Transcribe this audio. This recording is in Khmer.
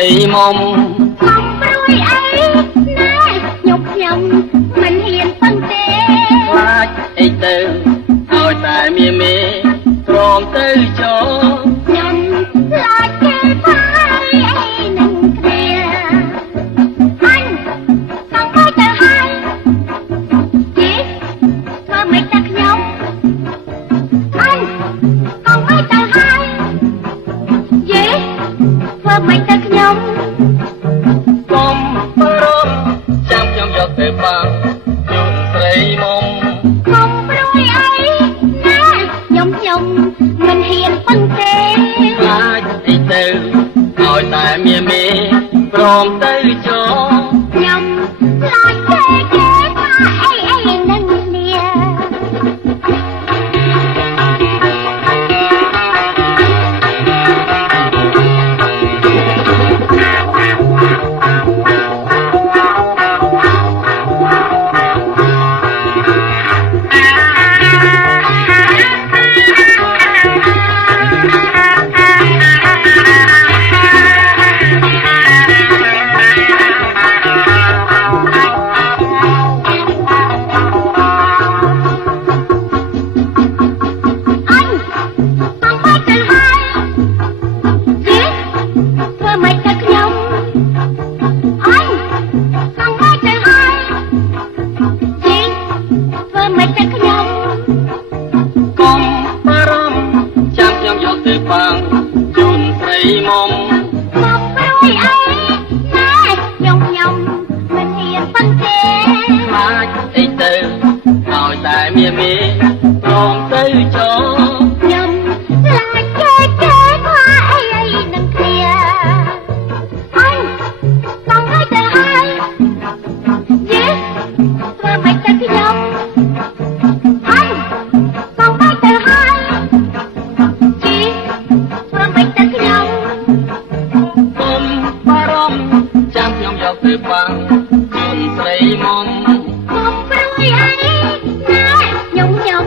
រីមុំកុំព្រួយអីណែខ្ញុំមិនហ៊ានពឹងទេខ្លាចអីទៅឲ្យតែមេព្រមទៅចូលខ្ញុំខ្លាចគេថាអីនឹងគ្នាអញចង់ទៅហើយជិះធ្វើមិនតែខ្ញុំអញចង់ទៅហើយយេធ្វើមិនតែខ្ញុំកុំបារម្ភចាំខ្ញុំយកទៅបាំងជូនស្រីមុំកុំព្រួយអីណែខ្ញុំមិនហ៊ានពឹងទេខ្លាចអីទៅឲ្យតែមេព្រមទៅចូលខ្ញុំខ្លាចគេថាអីនឹងគ្នាបាំងជូនស្រីមុំមកព្រួយអីណែខ្ញុំមិនហ៊ានពឹងទេខ្លាចអីទៅឲ្យតែមេព្រមទៅចូលខ្ញុំខ្លាចគេថាអីនឹងគ្នាអញចង់ទៅហើយយេធ្វើមិនទៅខ្ញុំអញចង់ទៅហើយជីធ្វើមិនទៅខ្ញុំកុំបារម្ភចាំខ្ញុំយកទៅបាំងជូនស្រីមុំកុំព្រួយអីណែខ្ញុំ